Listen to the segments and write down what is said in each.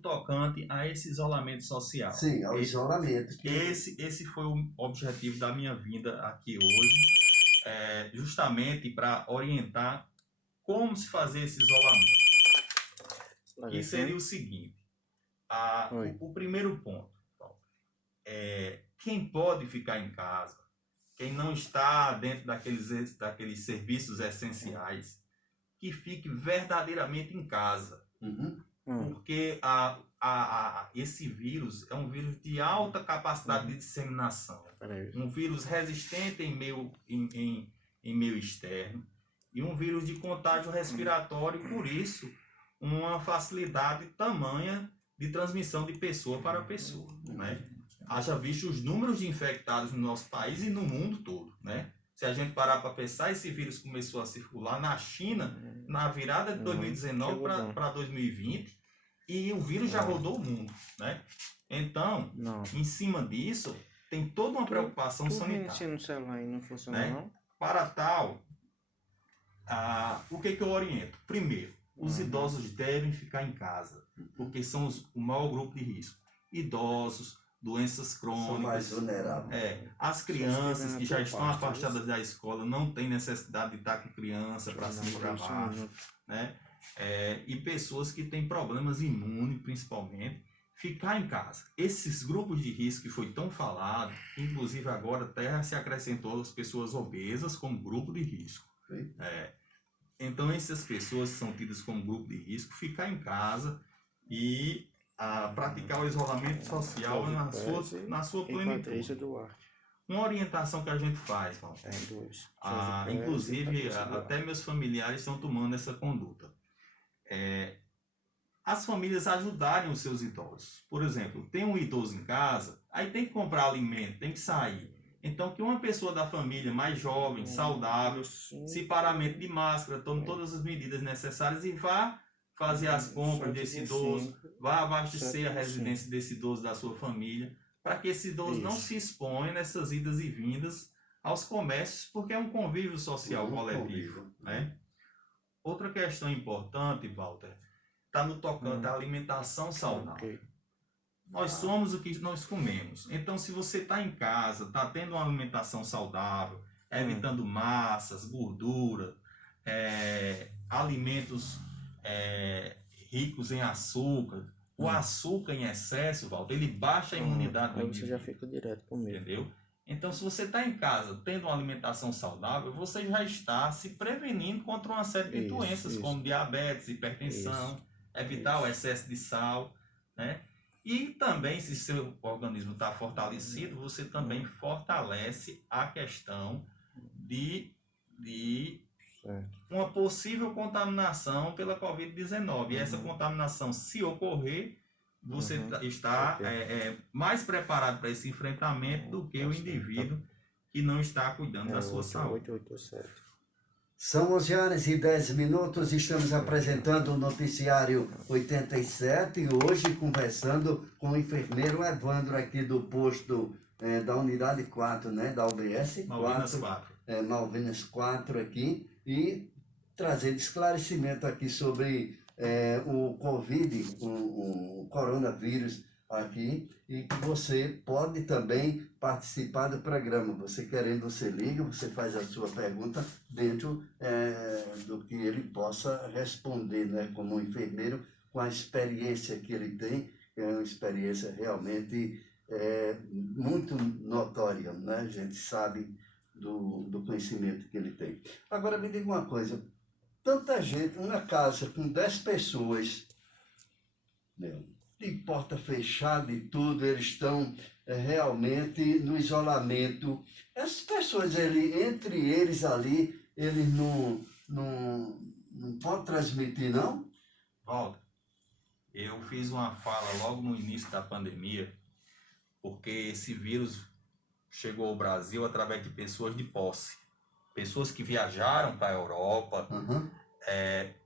tocante a esse isolamento social. Sim, ao isolamento. Esse foi o objetivo da minha vinda aqui hoje, justamente para orientar como se fazer esse isolamento. E seria o seguinte, o primeiro ponto, quem pode ficar em casa, quem não está dentro daqueles serviços essenciais, que fique verdadeiramente em casa. Porque esse vírus é um vírus de alta capacidade de disseminação. Um vírus resistente em meio externo e um vírus de contágio respiratório, por isso, uma facilidade tamanha de transmissão de pessoa para pessoa, né? Haja visto os números de infectados no nosso país e no mundo todo, né? Se a gente parar para pensar, esse vírus começou a circular na China na virada de 2019 para 2020 e o vírus já rodou o mundo, né? Então, em cima disso, tem toda uma preocupação sanitária. No celular e não funciona, né? não? Para tal, o que eu oriento? Primeiro, os idosos devem ficar em casa, porque são o maior grupo de risco. Idosos, doenças crônicas. São mais vulneráveis. As crianças que já estão afastadas da escola não têm necessidade de estar com criança para cima e para baixo, né? E pessoas que têm problemas imunes, principalmente, ficar em casa. Esses grupos de risco que foi tão falado, inclusive agora até se acrescentou as pessoas obesas como grupo de risco. Então essas pessoas que são tidas como grupo de risco, ficar em casa e praticar o isolamento social na sua plenitude. Uma orientação que a gente faz, inclusive até meus familiares estão tomando essa conduta. As famílias ajudarem os seus idosos. Por exemplo, tem um idoso em casa, aí tem que comprar alimento, tem que sair. Então, que uma pessoa da família mais jovem, saudável, se paramente de máscara, tome todas as medidas necessárias e vá fazer as compras desse idoso, vá abastecer a residência desse idoso da sua família, para que esse idoso não se exponha nessas idas e vindas aos comércios, porque é um convívio social coletivo, né? Outra questão importante, Walter, está no tocante à alimentação saudável. Nós somos o que nós comemos. Então, se você está em casa, está tendo uma alimentação saudável, evitando massas, gordura, alimentos ricos em açúcar, o açúcar em excesso, Walter, ele baixa a imunidade do indivíduo. Você já fica direto comigo. Entendeu? Então, se você está em casa tendo uma alimentação saudável, você já está se prevenindo contra uma série de doenças, como diabetes, hipertensão, evitar o excesso de sal, né? E também, se seu organismo está fortalecido, você também fortalece a questão de uma possível contaminação pela Covid-19. E essa contaminação, se ocorrer, você está mais preparado para esse enfrentamento do que o indivíduo que não está cuidando da sua saúde. São 11h10, estamos apresentando o noticiário 87 e hoje conversando com o enfermeiro Evandro aqui do posto da unidade 4, né, da UBS. Malvinas 4. Malvinas 4 aqui e trazendo esclarecimento aqui sobre o Covid, o coronavírus aqui, e que você pode também participar do programa. Você querendo, você liga, você faz a sua pergunta dentro do que ele possa responder, né, como um enfermeiro, com a experiência que ele tem, que é uma experiência realmente muito notória, né? A gente sabe do conhecimento que ele tem. Agora me diga uma coisa, tanta gente, uma casa com 10 pessoas, de porta fechada e tudo, eles estão realmente no isolamento. Essas pessoas, entre eles ali, eles não podem transmitir, não? Walter, eu fiz uma fala logo no início da pandemia, porque esse vírus chegou ao Brasil através de pessoas de posse. Pessoas que viajaram para a Europa,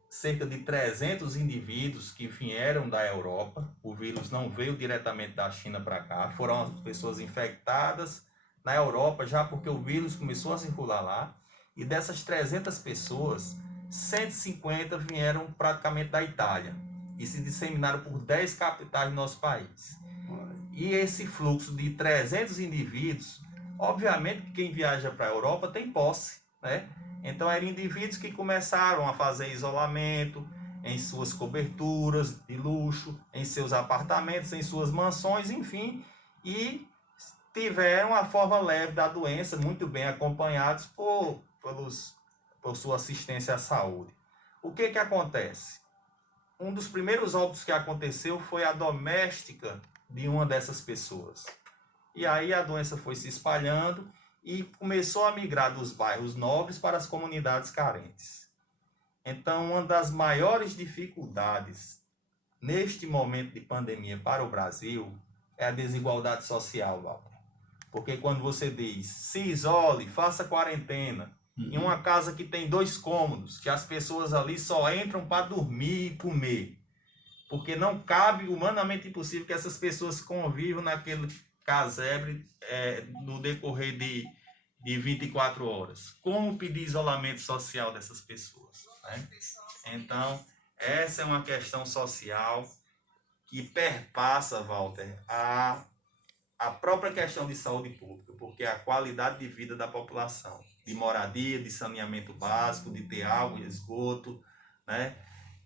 cerca de 300 indivíduos que vieram da Europa. O vírus não veio diretamente da China para cá, foram as pessoas infectadas na Europa já porque o vírus começou a circular lá. E dessas 300 pessoas, 150 vieram praticamente da Itália. e se disseminaram por 10 capitais do nosso país. E esse fluxo de 300 indivíduos, obviamente que quem viaja para a Europa tem posse, né? Então eram indivíduos que começaram a fazer isolamento em suas coberturas de luxo, em seus apartamentos, em suas mansões, enfim, e tiveram a forma leve da doença, muito bem acompanhados por sua assistência à saúde. O que acontece? Um dos primeiros óbitos que aconteceu foi a doméstica de uma dessas pessoas. E aí a doença foi se espalhando e começou a migrar dos bairros nobres para as comunidades carentes. Então, uma das maiores dificuldades neste momento de pandemia para o Brasil é a desigualdade social, Walter. Porque quando você diz, se isole, faça quarentena, em uma casa que tem 2 cômodos, que as pessoas ali só entram para dormir e comer, porque não cabe, humanamente impossível, que essas pessoas convivam naquele casebre no decorrer de 24 horas. Como pedir isolamento social dessas pessoas? Né? Então, essa é uma questão social que perpassa, Walter, a própria questão de saúde pública, porque é a qualidade de vida da população, de moradia, de saneamento básico, de ter água e esgoto, né?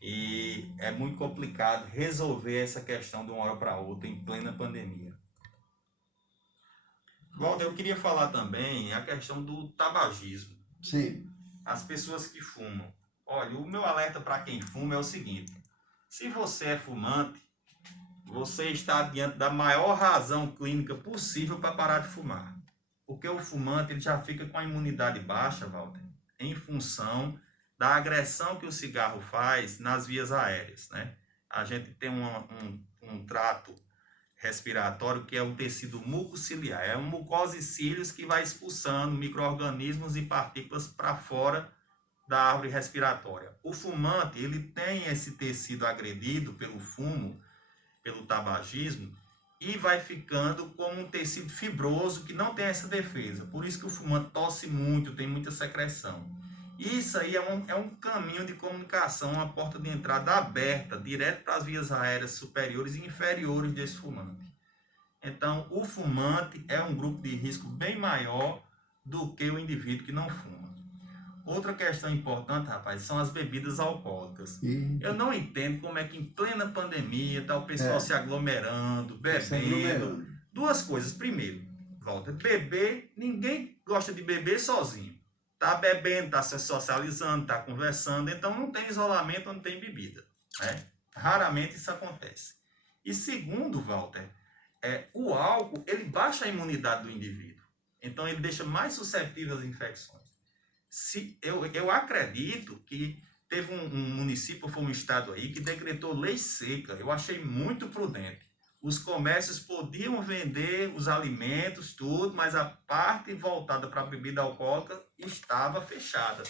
E é muito complicado resolver essa questão de uma hora para outra em plena pandemia. Walter, eu queria falar também a questão do tabagismo. Sim. As pessoas que fumam. Olha, o meu alerta para quem fuma é o seguinte: se você é fumante, você está diante da maior razão clínica possível para parar de fumar. Porque o fumante ele já fica com a imunidade baixa, Walter, em função da agressão que o cigarro faz nas vias aéreas, né? A gente tem um trato respiratório que é o tecido mucociliar. É uma mucosa e cílios que vai expulsando micro-organismos e partículas para fora da árvore respiratória. O fumante, ele tem esse tecido agredido pelo fumo, pelo tabagismo, e vai ficando como um tecido fibroso que não tem essa defesa. Por isso que o fumante tosse muito, tem muita secreção. Isso aí é um caminho de comunicação, uma porta de entrada aberta, direto para as vias aéreas superiores e inferiores desse fumante. Então, o fumante é um grupo de risco bem maior do que o indivíduo que não fuma. Outra questão importante, rapaz, são as bebidas alcoólicas. Eu não entendo como é que em plena pandemia está o pessoal se aglomerando, bebendo. Duas coisas. Primeiro, Walter, beber, ninguém gosta de beber sozinho. Está bebendo, está se socializando, está conversando, então não tem isolamento, não tem bebida. Né? Raramente isso acontece. E segundo, Walter, o álcool, ele baixa a imunidade do indivíduo. Então ele deixa mais suscetível às infecções. Eu acredito que teve um município, foi um estado aí, que decretou lei seca. Eu achei muito prudente. Os comércios podiam vender os alimentos, tudo, mas a parte voltada para a bebida alcoólica estava fechada.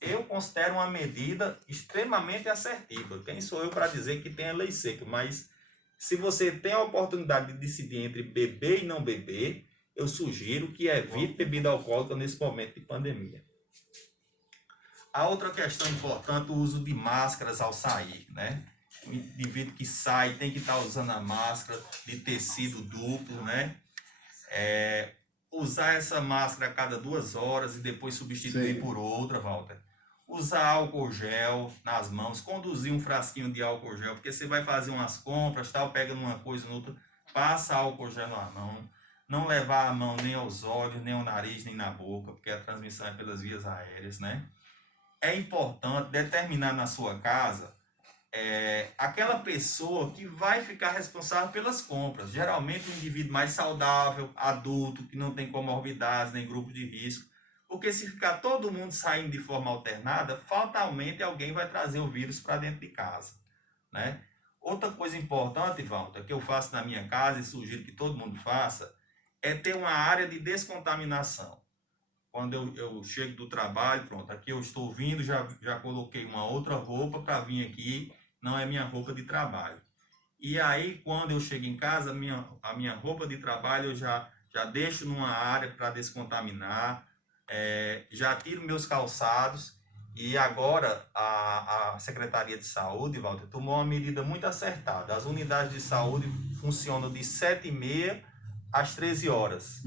Eu considero uma medida extremamente assertiva. Quem sou eu para dizer que tem a lei seca? Mas se você tem a oportunidade de decidir entre beber e não beber, eu sugiro que evite bebida alcoólica nesse momento de pandemia. A outra questão importante, o uso de máscaras ao sair, né? O indivíduo que sai tem que estar usando a máscara de tecido duplo, né? Usar essa máscara a cada 2 horas e depois substituir por outra, Walter. Usar álcool gel nas mãos, conduzir um frasquinho de álcool gel, porque você vai fazer umas compras, tal, pega numa coisa, noutra, passa álcool gel na mão. Não levar a mão nem aos olhos, nem ao nariz, nem na boca, porque a transmissão é pelas vias aéreas, né? É importante determinar na sua casa aquela pessoa que vai ficar responsável pelas compras. Geralmente um indivíduo mais saudável, adulto, que não tem comorbidades, nem grupo de risco. Porque se ficar todo mundo saindo de forma alternada, fatalmente alguém vai trazer o vírus para dentro de casa, né? Outra coisa importante, Walter, que eu faço na minha casa e sugiro que todo mundo faça, é ter uma área de descontaminação. Quando eu chego do trabalho, pronto, aqui eu estou vindo, já coloquei uma outra roupa para vir aqui, não é minha roupa de trabalho. E aí, quando eu chego em casa, a minha roupa de trabalho eu já deixo numa área para descontaminar, já tiro meus calçados E agora a Secretaria de Saúde, Walter, tomou uma medida muito acertada. As unidades de saúde funcionam de 7h30 às 13 horas,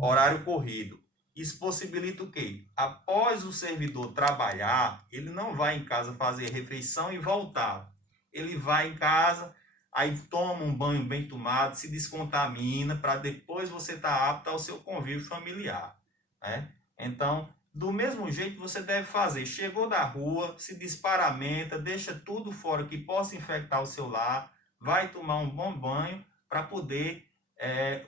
horário corrido. Isso possibilita o quê? Após o servidor trabalhar, ele não vai em casa fazer refeição e voltar. Ele vai em casa, aí toma um banho bem tomado, se descontamina, para depois você estar apto ao seu convívio familiar, né? Então, do mesmo jeito você deve fazer. Chegou da rua, se desparamenta, deixa tudo fora que possa infectar o seu lar, vai tomar um bom banho para poder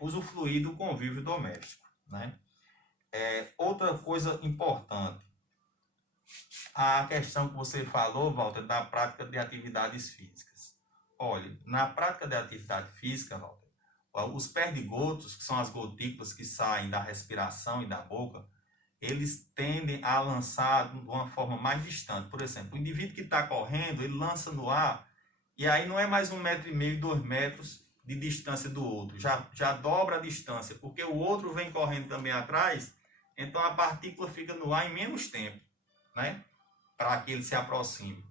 usufruir do convívio doméstico, né? Outra coisa importante, a questão que você falou, Walter, da prática de atividades físicas. Olha, na prática de atividade física, Walter, os perdigotos, que são as gotículas que saem da respiração e da boca, eles tendem a lançar de uma forma mais distante. Por exemplo, o indivíduo que está correndo, ele lança no ar, e aí não é mais 1,5 m, 2 metros de distância do outro, já dobra a distância, porque o outro vem correndo também atrás, então a partícula fica no ar em menos tempo, né? Para que ele se aproxime.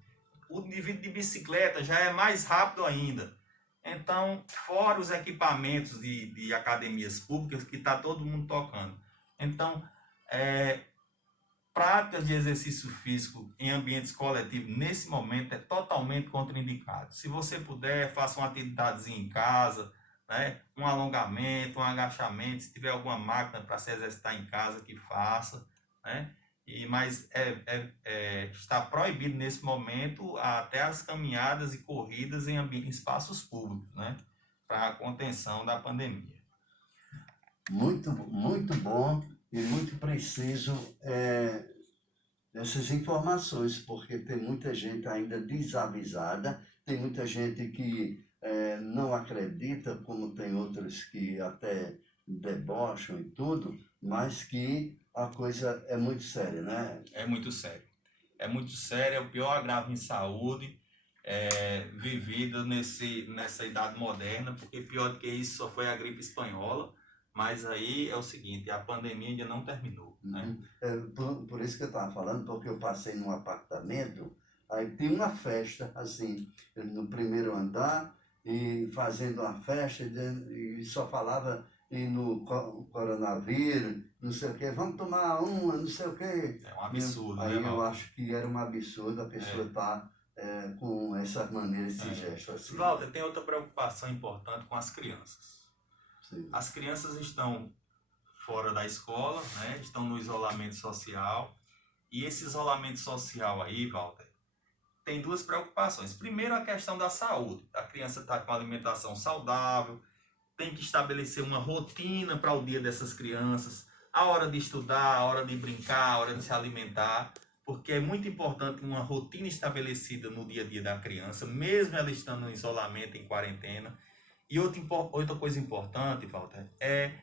O indivíduo de bicicleta já é mais rápido ainda. Então, fora os equipamentos de academias públicas que está todo mundo tocando. Então, práticas de exercício físico em ambientes coletivos, nesse momento, é totalmente contraindicado. Se você puder, faça uma atividade em casa, né? Um alongamento, um agachamento, se tiver alguma máquina para se exercitar em casa, que faça, né? Mas está proibido nesse momento até as caminhadas e corridas em espaços públicos, né? Para a contenção da pandemia. Muito, muito bom e muito preciso essas informações, porque tem muita gente ainda desavisada, tem muita gente que não acredita, como tem outros que até debocham e tudo, mas que a coisa é muito séria, né? É muito sério. É muito sério, é o pior agravo em saúde vivido nessa idade moderna, porque pior do que isso só foi a gripe espanhola, mas aí é o seguinte, a pandemia ainda não terminou, né? Por isso que eu estava falando, porque eu passei num apartamento, aí tem uma festa, assim, no primeiro andar, e fazendo uma festa, e só falava no coronavírus, não sei o quê, vamos tomar uma, não sei o quê. É um absurdo, aí né, eu Walter? acho que era um absurdo a pessoa estar com essa maneira, esse gesto assim. Walter, tem outra preocupação importante com as crianças. Sim. As crianças estão fora da escola, né? Estão no isolamento social. E esse isolamento social aí, Walter, tem duas preocupações. Primeiro, a questão da saúde. A criança está com alimentação saudável, tem que estabelecer uma rotina para o dia dessas crianças, a hora de estudar, a hora de brincar, a hora de se alimentar, porque é muito importante uma rotina estabelecida no dia a dia da criança, mesmo ela estando em isolamento, em quarentena. E outra coisa importante, Walter, é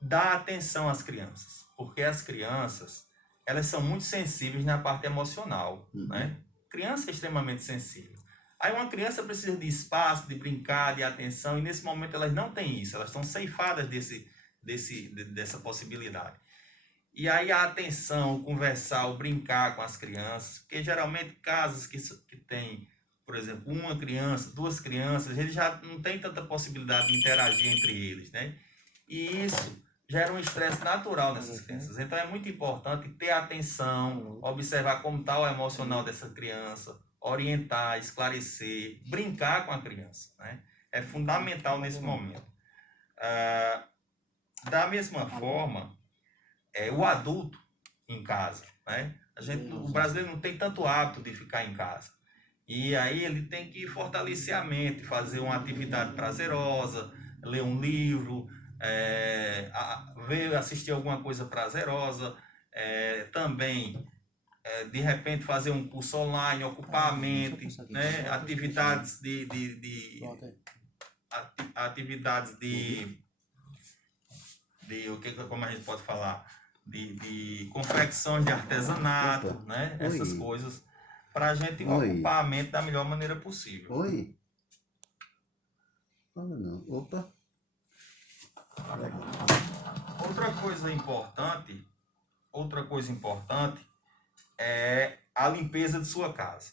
dar atenção às crianças, porque as crianças, elas são muito sensíveis na parte emocional, né? Criança é extremamente sensível. Aí uma criança precisa de espaço, de brincar, de atenção, e nesse momento elas não têm isso, elas estão ceifadas dessa possibilidade. E aí a atenção, o conversar, o brincar com as crianças, porque geralmente casas que tem, por exemplo, uma criança, 2 crianças, eles já não tem tanta possibilidade de interagir entre eles, né? E isso gera um estresse natural nessas crianças. Então é muito importante ter atenção, observar como está o emocional dessa criança, orientar, esclarecer, brincar com a criança, né? É fundamental nesse momento. Da mesma forma, o adulto em casa, né? O brasileiro não tem tanto hábito de ficar em casa. E aí ele tem que fortalecer a mente, fazer uma atividade prazerosa, ler um livro, assistir alguma coisa prazerosa, também de repente fazer um curso online, ocupar a mente, né? Atividades como a gente pode falar, de confecção de artesanato, né? Essas coisas, para a gente ocupar a mente da melhor maneira possível. Oi? Não. Opa. Outra coisa importante é a limpeza de sua casa.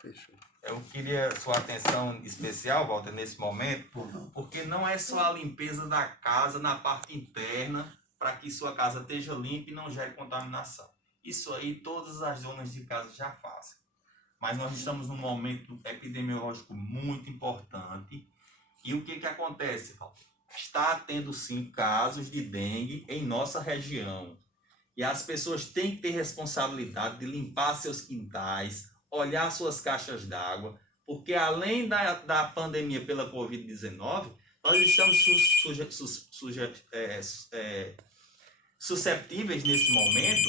Fechou. Eu queria sua atenção especial, Walter, nesse momento, porque não é só a limpeza da casa na parte interna para que sua casa esteja limpa e não gere contaminação. Isso aí todas as donas de casa já fazem. Mas nós estamos num momento epidemiológico muito importante. E o que acontece, Walter? Está tendo sim casos de dengue em nossa região. E as pessoas têm que ter responsabilidade de limpar seus quintais, olhar suas caixas d'água, porque além da pandemia pela Covid-19, nós estamos susceptíveis nesse momento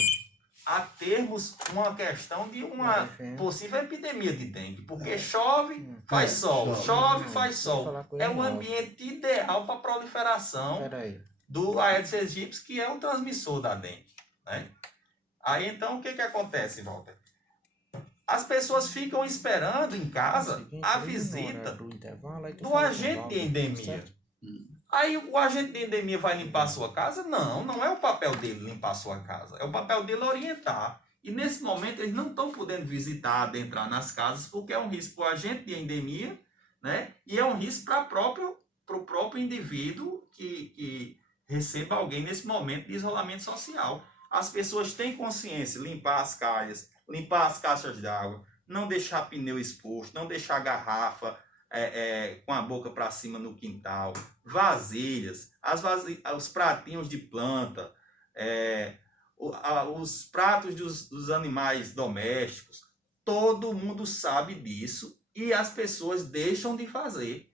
a termos uma questão de uma possível epidemia de dengue, porque chove, faz sol, chove, faz sol. É o ambiente ideal para a proliferação do Aedes aegypti, que é o transmissor da dengue, né? Aí então o que acontece, Walter? As pessoas ficam esperando em casa a visita do agente de endemia. Aí o agente de endemia vai limpar a sua casa? Não, não é o papel dele limpar a sua casa. É o papel dele orientar. E nesse momento eles não estão podendo visitar, adentrar nas casas, porque é um risco para o agente de endemia, né? E é um risco para o próprio indivíduo que receba alguém nesse momento de isolamento social. As pessoas têm consciência, limpar as calhas, limpar as caixas d'água, não deixar pneu exposto, não deixar garrafa com a boca para cima no quintal, vasilhas, os pratinhos de planta, os pratos dos animais domésticos. Todo mundo sabe disso e as pessoas deixam de fazer.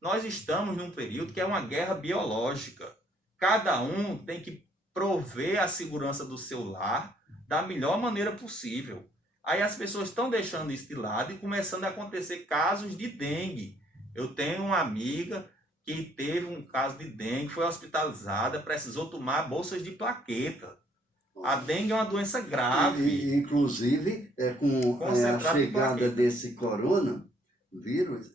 Nós estamos num período que é uma guerra biológica. Cada um tem que prover a segurança do seu lar da melhor maneira possível. Aí as pessoas estão deixando isso de lado e começando a acontecer casos de dengue. Eu tenho uma amiga que teve um caso de dengue, foi hospitalizada, precisou tomar bolsas de plaqueta. A dengue é uma doença grave. Inclusive, com a chegada desse coronavírus,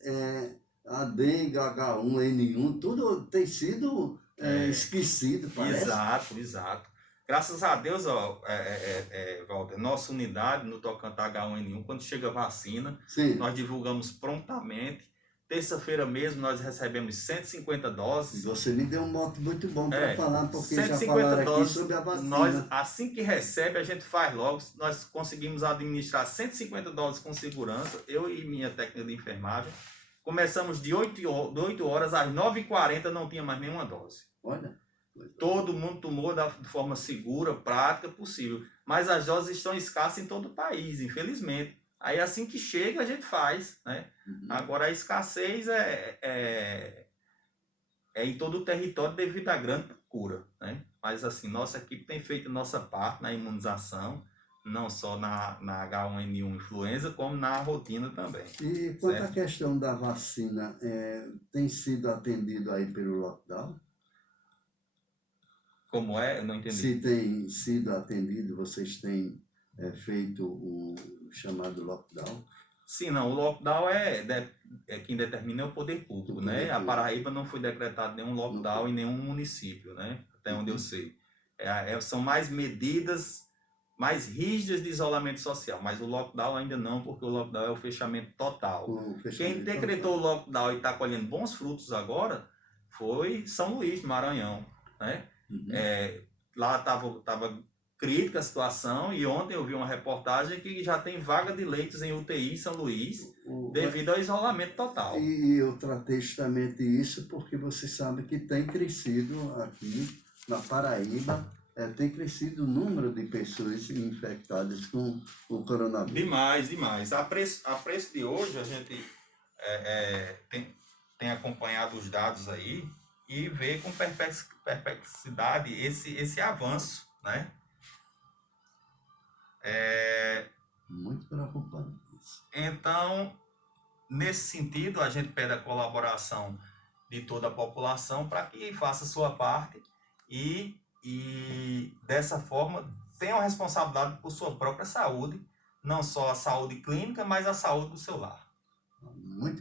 a dengue, H1N1, tudo tem sido esquecido, parece. Exato. Graças a Deus, Walter, nossa unidade no tocante H1N1, quando chega a vacina, nós divulgamos prontamente. Terça-feira mesmo nós recebemos 150 doses. Você me deu um mote muito bom para falar, porque 150 já falaram doses, aqui sobre a vacina. Nós, assim que recebe, a gente faz logo. Nós conseguimos administrar 150 doses com segurança, eu e minha técnica de enfermagem. Começamos de 8 horas às 9h40, não tinha mais nenhuma dose. Olha. Todo mundo tomou da forma segura, prática possível. Mas as doses estão escassas em todo o país, infelizmente. Aí assim que chega a gente faz, né? Agora a escassez é em todo o território devido à grande procura, né? Mas assim, nossa equipe tem feito a nossa parte na imunização, não só na H1N1 influenza, como na rotina também. E quanto à questão da vacina, tem sido atendido aí pelo lockdown? Como é? Eu não entendi. Se tem sido atendido, vocês têm feito o chamado lockdown? Sim, não. O lockdown quem determina é o poder público, né? A Paraíba não foi decretado nenhum lockdown em nenhum município, né? Até onde eu sei. São mais medidas mais rígidas de isolamento social, mas o lockdown ainda não, porque o lockdown é o fechamento total. Quem decretou o lockdown e está colhendo bons frutos agora foi São Luís, Maranhão, né? Lá estava crítica a situação e ontem eu vi uma reportagem que já tem vaga de leitos em UTI em São Luís devido ao isolamento total. E eu tratei justamente isso porque você sabe que tem crescido aqui na Paraíba, tem crescido o número de pessoas infectadas com o coronavírus. Demais. A preço de hoje a gente tem acompanhado os dados aí e vê com perplexidade esse avanço, né? Muito preocupante isso. Então, nesse sentido, a gente pede a colaboração de toda a população para que faça a sua parte e dessa forma tenha a responsabilidade por sua própria saúde, não só a saúde clínica, mas a saúde do seu lar. Muito